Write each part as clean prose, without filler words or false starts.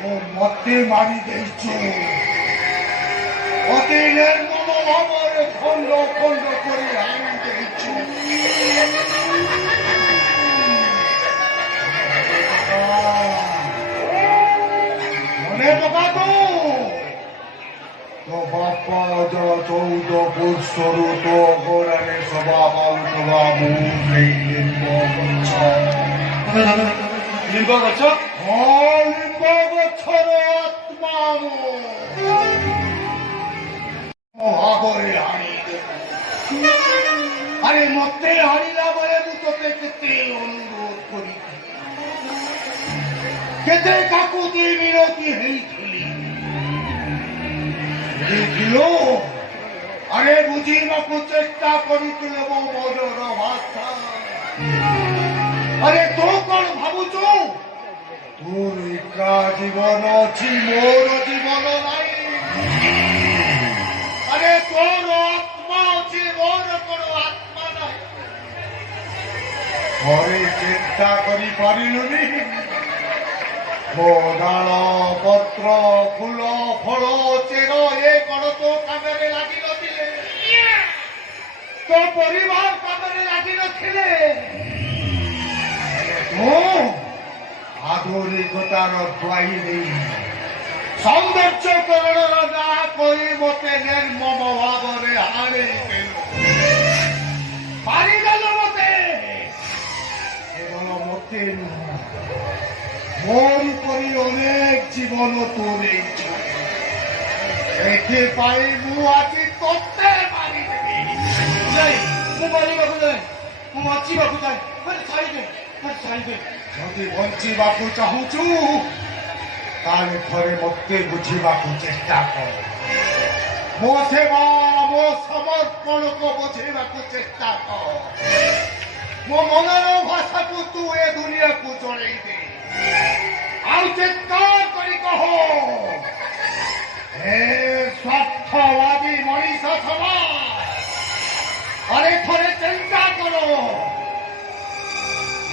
ମତେ ମାରି ଦେଇଛୁ ଅତି ନିର୍ମମ ଭାବରେ ଖଣ୍ଡ ଖଣ୍ଡ କରି ଆଣି ଦେଇଛୁ ମନେ ପକାନ୍ତୁ ତୋ ବାପା 14 ବର୍ଷରୁ ତୋ ଘରରେ ସଭା ପାଉଥିବା ମୁଁ ସେଇ ଲିମ୍ବ ଗଛ ଲିମ୍ବ ଗଛ ଲିମ୍ବ ଗଛର ଆତ୍ମା ଭାବରେ ଆଣିଦେବୁ ଆରେ ମତେ ଆଣିଲା ବେଳେ ମୁଁ ତୋତେ କେତେ ଅନୁରୋଧ କରିଥିଲି କେତେ କାକୁତି ବିରତି ହେଇଥିଲି ଦେଖିଲୁ ଆରେ ବୁଝିବାକୁ ଚେଷ୍ଟା କରୁଥିଲେ ମୋ ମନର ଭାଷା ଆରେ ତୁ କଣ ଭାବୁଛୁ তোর একা জীবন অছি মোর জীবন নাই আরে তোর আত্মা অছি মোর কোন আত্মা নাই ঘরে চিন্তা করি পারিলুনি মো ডাল পত্র ফুল ফল চের এ কোন তো কামে লাগি নথিলে তো পরিবার কামে লাগি নথিলে আধুনিকতার দ্বায়ী নেই সৌন্দর্যকরণর না কই মতে নির্মম ভাବରେ হারে পারিগল মতে কেবল মতে নুহ মোর পরি অনেক জীবন তু নেইছ এথিপাই মু আଜି তোতে মারিদেবি যাই ମୁଁ ମାରିବାକୁ ଯାଏ ମୁଁ ବଞ୍ଚିବାକୁ ଯାଏ ମୋତେ ଛାଡ଼ିଦେ ଯଦି ବଞ୍ଚିବାକୁ ଚାହୁଁଛୁ ତାହେଲେ ଥରେ ମତେ ବୁଝିବାକୁ ଚେଷ୍ଟା କର ମୋ ସେବା ମୋ ସମର୍ପଣକୁ ବୁଝିବାକୁ ଚେଷ୍ଟା କର ମୋ ମନର ଭାଷାକୁ ତୁ ଏ ଦୁନିଆକୁ ଜଣେଇ ଦେ ଆଉ ଚିତ୍କାର କରି କହ ହେ ସ୍ୱାର୍ଥବାଦୀ ମଣିଷ ସମାଜ ଆରେ ଥରେ ଚିନ୍ତା କର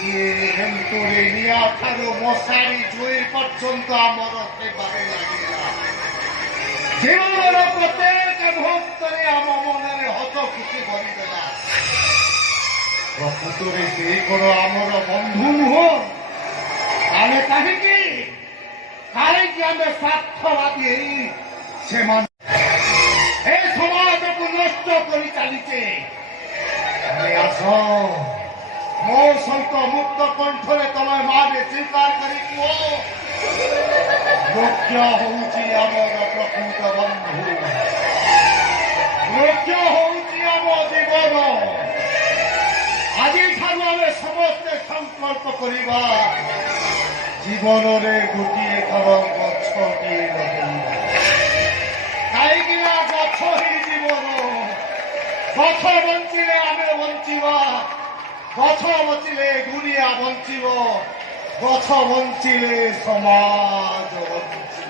ଏନ୍ତୁରେ ନିଆଁ ଠାରୁ ମଶାରୀ ଜୁଇ ପର୍ଯ୍ୟନ୍ତ ଆମର ସେବାରେ ଲାଗିଲା ଜୀବନର ପ୍ରତ୍ୟେକ ମୁହୂର୍ତ୍ତରେ ଆମ ମନରେ ହସ ଖୁସି ଭରିଦେଲା ପ୍ରକୃତରେ ସେ କଣ ଆମର ବନ୍ଧୁ ନୁହଁ ଆମେ କାହିଁକି ଆମେ ସ୍ୱାର୍ଥବାଦୀ ହେଇ ସେମାନେ ଏ ସମାଜକୁ ନଷ୍ଟ କରି ଚାଲିଛେ ଆସ ମୋ ସହିତ ମୁକ୍ତ କଣ୍ଠରେ ତମେ ମାରେ ସ୍ୱୀକାର କରି କୁହ ବୃକ୍ଷ ହଉଛି ଆମର ପ୍ରକୃତ ବନ୍ଧୁ ବୃକ୍ଷ ହଉଛି ଆମ ଜୀବନ ଆଜିଠାରୁ ଆମେ ସମସ୍ତେ ସଂକଳ୍ପ କରିବା ଜୀବନରେ ଗୋଟିଏ ଥର ଗଛଟିଏ ଲଗେଇବା କାହିଁକିନା ଗଛ ହିଁ ଜୀବନ ଗଛ ବଞ୍ଚିଲେ ଆମେ ବଞ୍ଚିବା ଗଛ ବଞ୍ଚିଲେ ଦୁନିଆ ବଞ୍ଚିବ ଗଛ ବଞ୍ଚିଲେ ସମାଜ ବଞ୍ଚିବ